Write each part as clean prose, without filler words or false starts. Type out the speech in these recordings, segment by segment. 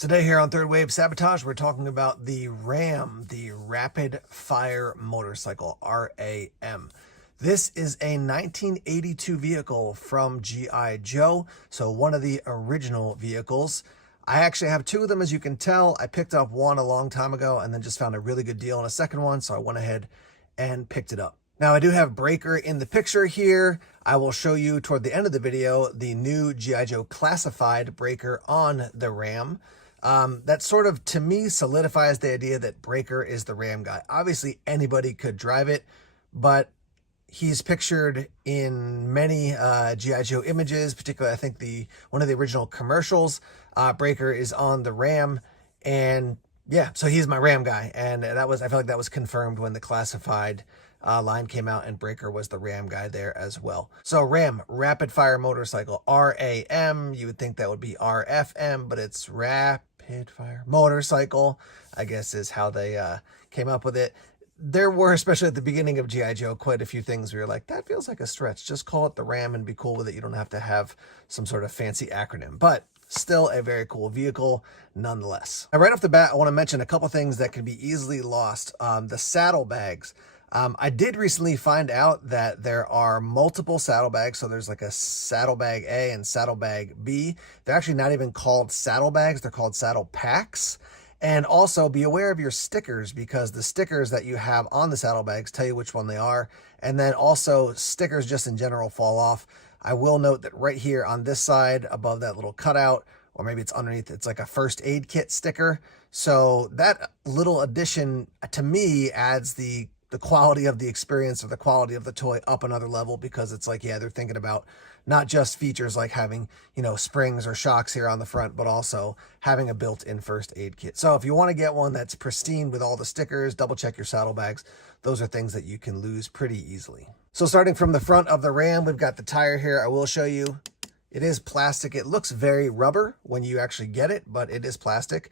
Today here on Third Wave Sabotage, we're talking about the RAM, the Rapid Fire Motorcycle, RAM. This is a 1982 vehicle from G.I. Joe, so one of the original vehicles. I actually have two of them, as you can tell. I picked up one a long time ago and then just found a really good deal on a second one, so I went ahead and picked it up. Now, I do have Breaker in the picture here. I will show you toward the end of the video the new G.I. Joe classified Breaker on the RAM. That sort of, to me, solidifies the idea that Breaker is the RAM guy. Obviously, anybody could drive it, but he's pictured in many G.I. Joe images, particularly, I think, one of the original commercials. Breaker is on the RAM, and yeah, so he's my RAM guy, and I feel like that was confirmed when the classified line came out, and Breaker was the RAM guy there as well. So RAM, Rapid Fire Motorcycle, RAM. You would think that would be RFM, but it's Rapid Fire Motorcycle, I guess is how they came up with it. There were, especially at the beginning of G.I. Joe, quite a few things we were like, that feels like a stretch. Just call it the RAM and be cool with it. You don't have to have some sort of fancy acronym, but still a very cool vehicle nonetheless. Now, right off the bat, I want to mention a couple things that can be easily lost. The saddlebags. I did recently find out that there are multiple saddlebags. So there's like a saddlebag A and saddlebag B. They're actually not even called saddlebags. They're called saddle packs. And also be aware of your stickers, because the stickers that you have on the saddlebags tell you which one they are. And then also stickers just in general fall off. I will note that right here on this side above that little cutout, or maybe it's underneath, it's like a first aid kit sticker. So that little addition to me adds the quality of the experience or the quality of the toy up another level, because it's like, yeah, they're thinking about not just features like having, springs or shocks here on the front, but also having a built-in first aid kit. So if you want to get one that's pristine with all the stickers, double check your saddlebags. Those are things that you can lose pretty easily. So starting from the front of the RAM, we've got the tire here. I will show you. It is plastic. It looks very rubber when you actually get it, but it is plastic.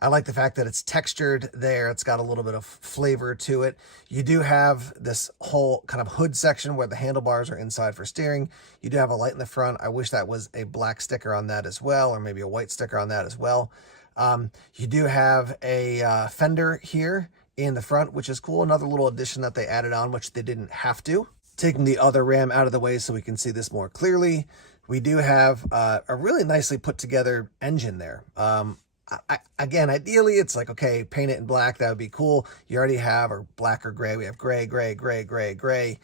I like the fact that it's textured there. It's got a little bit of flavor to it. You do have this whole kind of hood section where the handlebars are inside for steering. You do have a light in the front. I wish that was a black sticker on that as well, or maybe a white sticker on that as well. You do have a fender here in the front, which is cool. Another little addition that they added on, which they didn't have to. Taking the other RAM out of the way so we can see this more clearly, we do have a really nicely put together engine there. Again, ideally, it's like, okay, paint it in black. That would be cool. You already have, or black or gray. We have gray, gray, gray, gray, gray.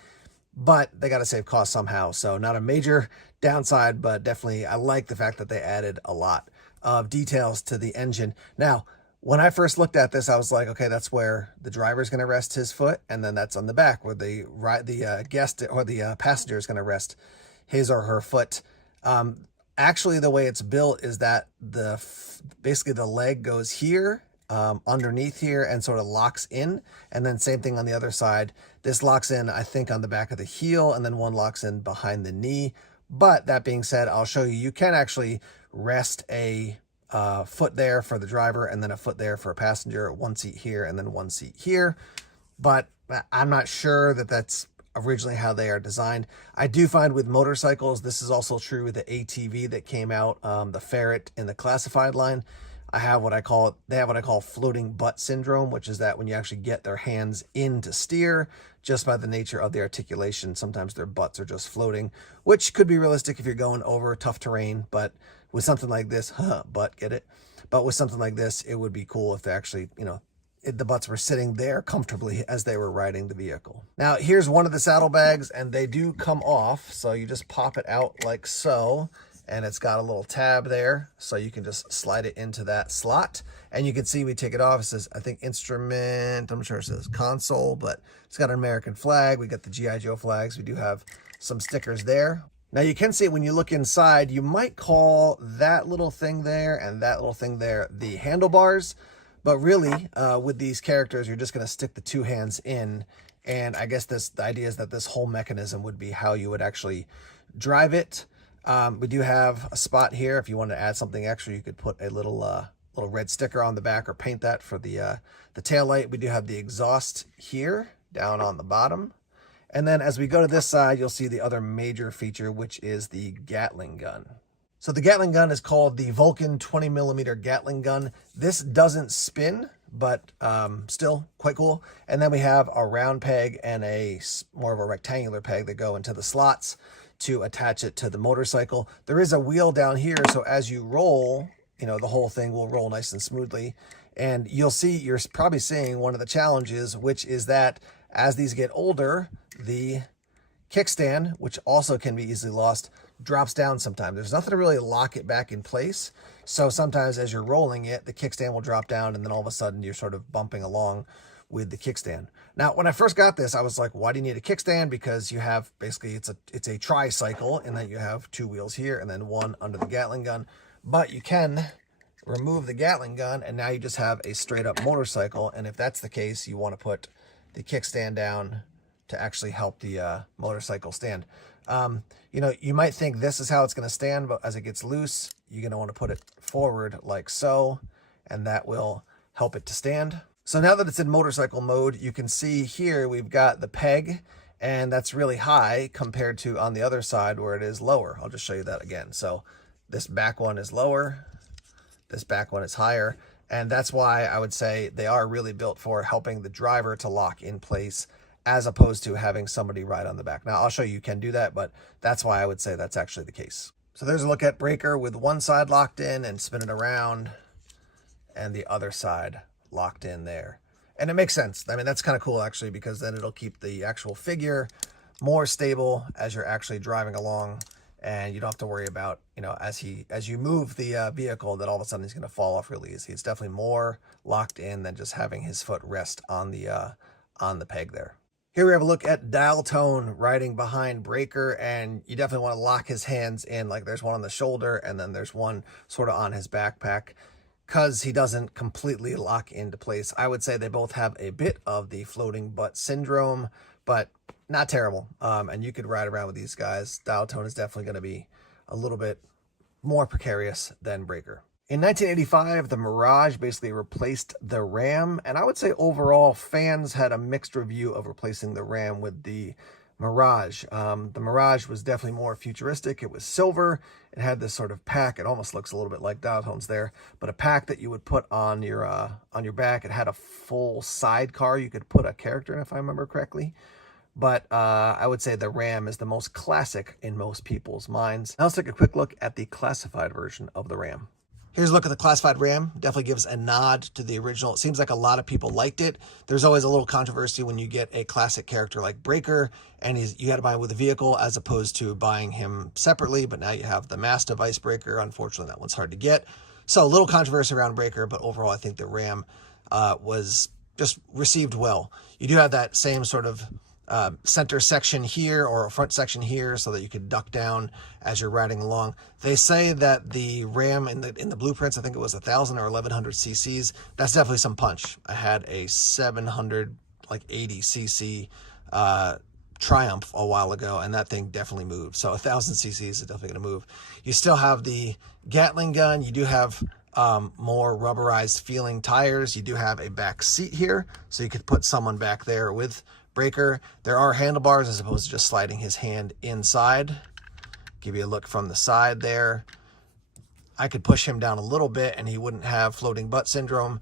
But they got to save cost somehow. So not a major downside, but definitely I like the fact that they added a lot of details to the engine. Now, when I first looked at this, I was like, okay, that's where the driver's going to rest his foot. And then that's on the back where the guest or the passenger is going to rest his or her foot. Actually, the way it's built is that basically the leg goes here, underneath here, and sort of locks in. And then same thing on the other side. This locks in, I think, on the back of the heel, and then one locks in behind the knee. But that being said, I'll show you, you can actually rest a foot there for the driver, and then a foot there for a passenger, one seat here, and then one seat here. But I'm not sure that that's originally how they are designed. I do find with motorcycles, this is also true with the ATV that came out, the Ferret in the classified line. They have what I call floating butt syndrome, which is that when you actually get their hands in to steer, just by the nature of the articulation, sometimes their butts are just floating, which could be realistic if you're going over tough terrain. But with something like this, butt, get it? But with something like this, it would be cool if they actually, the butts were sitting there comfortably as they were riding the vehicle. Now, here's one of the saddlebags, and they do come off. So you just pop it out like so, and it's got a little tab there. So you can just slide it into that slot. And you can see we take it off. It says, I think, instrument. I'm sure it says console, but it's got an American flag. We got the G.I. Joe flags. We do have some stickers there. Now, you can see when you look inside, you might call that little thing there and that little thing there the handlebars. But really, with these characters, you're just going to stick the two hands in. And I guess the idea is that this whole mechanism would be how you would actually drive it. We do have a spot here. If you want to add something extra, you could put a little red sticker on the back or paint that for the tail light. We do have the exhaust here down on the bottom. And then as we go to this side, you'll see the other major feature, which is the Gatling gun. So the Gatling gun is called the Vulcan 20mm Gatling gun. This doesn't spin, but still quite cool. And then we have a round peg and a more of a rectangular peg that go into the slots to attach it to the motorcycle. There is a wheel down here, so as you roll, you know, the whole thing will roll nice and smoothly. And you'll see, you're probably seeing one of the challenges, which is that as these get older, the kickstand, which also can be easily lost, drops down sometimes. There's nothing to really lock it back in place. So sometimes as you're rolling it, the kickstand will drop down and then all of a sudden you're sort of bumping along with the kickstand. Now, when I first got this, I was like, why do you need a kickstand? Because you have basically, it's a tricycle in that you have two wheels here and then one under the Gatling gun. But you can remove the Gatling gun and now you just have a straight up motorcycle. And if that's the case, you want to put the kickstand down to actually help the motorcycle stand. You know, you might think this is how it's going to stand, but as it gets loose, you're going to want to put it forward like so, and that will help it to stand. So now that it's in motorcycle mode, you can see here we've got the peg, and that's really high compared to on the other side where it is lower. I'll just show you that again. So this back one is lower, this back one is higher, and that's why I would say they are really built for helping the driver to lock in place as opposed to having somebody ride on the back. Now, I'll show you can do that, but that's why I would say that's actually the case. So there's a look at Breaker with one side locked in and spinning around and the other side locked in there. And it makes sense. I mean, that's kind of cool actually, because then it'll keep the actual figure more stable as you're actually driving along, and you don't have to worry about, you know, as you move the vehicle, that all of a sudden he's going to fall off really easy. It's definitely more locked in than just having his foot rest on the peg there. Here we have a look at Dial Tone riding behind Breaker, and you definitely want to lock his hands in. Like there's one on the shoulder and then there's one sort of on his backpack, because he doesn't completely lock into place. I would say they both have a bit of the floating butt syndrome, but not terrible. And you could ride around with these guys. Dial Tone is definitely going to be a little bit more precarious than Breaker. In 1985, the Mirage basically replaced the Ram, and I would say overall fans had a mixed review of replacing the Ram with the Mirage. The Mirage was definitely more futuristic. It was silver. It had this sort of pack. It almost looks a little bit like Dial Tone's there, but a pack that you would put on your back. It had a full sidecar. You could put a character in, if I remember correctly. But I would say the Ram is the most classic in most people's minds. Now let's take a quick look at the classified version of the Ram. Here's a look at the classified Ram. Definitely gives a nod to the original. It seems like a lot of people liked it. There's always a little controversy when you get a classic character like Breaker, and you got to buy him with a vehicle as opposed to buying him separately. But now you have the mass device Breaker. Unfortunately, that one's hard to get. So a little controversy around Breaker, but overall, I think the Ram was just received well. You do have that same sort of center section here, or a front section here, so that you could duck down as you're riding along. They say that the Ram in the blueprints, I think it was 1,000 or 1,100 cc's. That's definitely some punch. I had a 780 cc Triumph a while ago, and that thing definitely moved. So 1,000 cc's is definitely going to move. You still have the Gatling gun. You do have more rubberized feeling tires. You do have a back seat here, so you could put someone back there with Breaker. There are handlebars as opposed to just sliding his hand inside. Give you a look from the side there. I could push him down a little bit and he wouldn't have floating butt syndrome.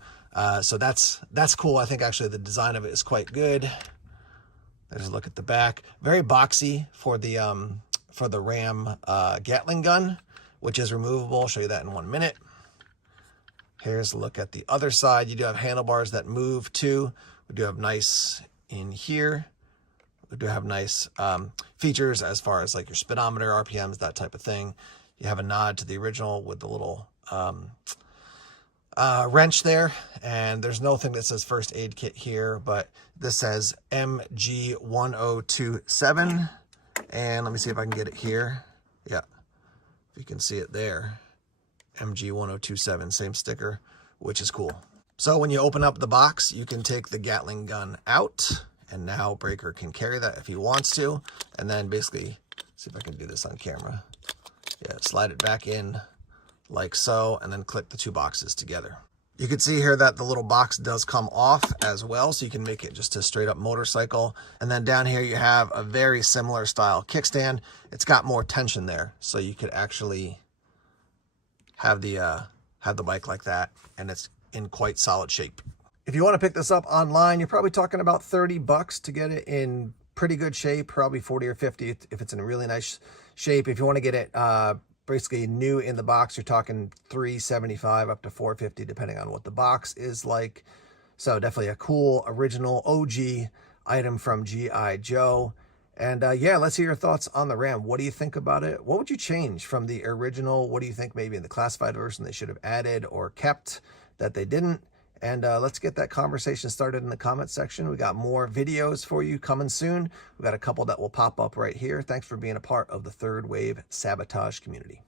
So that's cool. I think actually the design of it is quite good. There's a look at the back. Very boxy for the Ram Gatling gun, which is removable. I'll show you that in 1 minute. Here's a look at the other side. You do have handlebars that move too. We do have nice in here. We do have nice features as far as like your speedometer, RPMs, that type of thing. You have a nod to the original with the little wrench there, and there's nothing that says first aid kit here, but this says MG1027, and let me see if I can get it here. Yeah, if you can see it there, MG1027, same sticker, which is cool. So when you open up the box, you can take the Gatling gun out, and now Breaker can carry that if he wants to, and then basically, see if I can do this on camera. Yeah, slide it back in like so, and then click the two boxes together. You can see here that the little box does come off as well, so you can make it just a straight up motorcycle. And then down here you have a very similar style kickstand. It's got more tension there, so you could actually have the bike like that, and it's in quite solid shape. If you want to pick this up online, you're probably talking about $30 to get it in pretty good shape, probably 40 or 50 if it's in a really nice shape. If you want to get it basically new in the box, you're talking $375 up to $450 depending on what the box is like. So definitely a cool original OG item from G.I. Joe. And yeah, let's hear your thoughts on the Ram. What do you think about it? What would you change from the original? What do you think maybe in the classified version they should have added or kept that they didn't? And let's get that conversation started in the comments section. We got more videos for you coming soon. We got a couple that will pop up right here. Thanks for being a part of the Third Wave Sabotage community.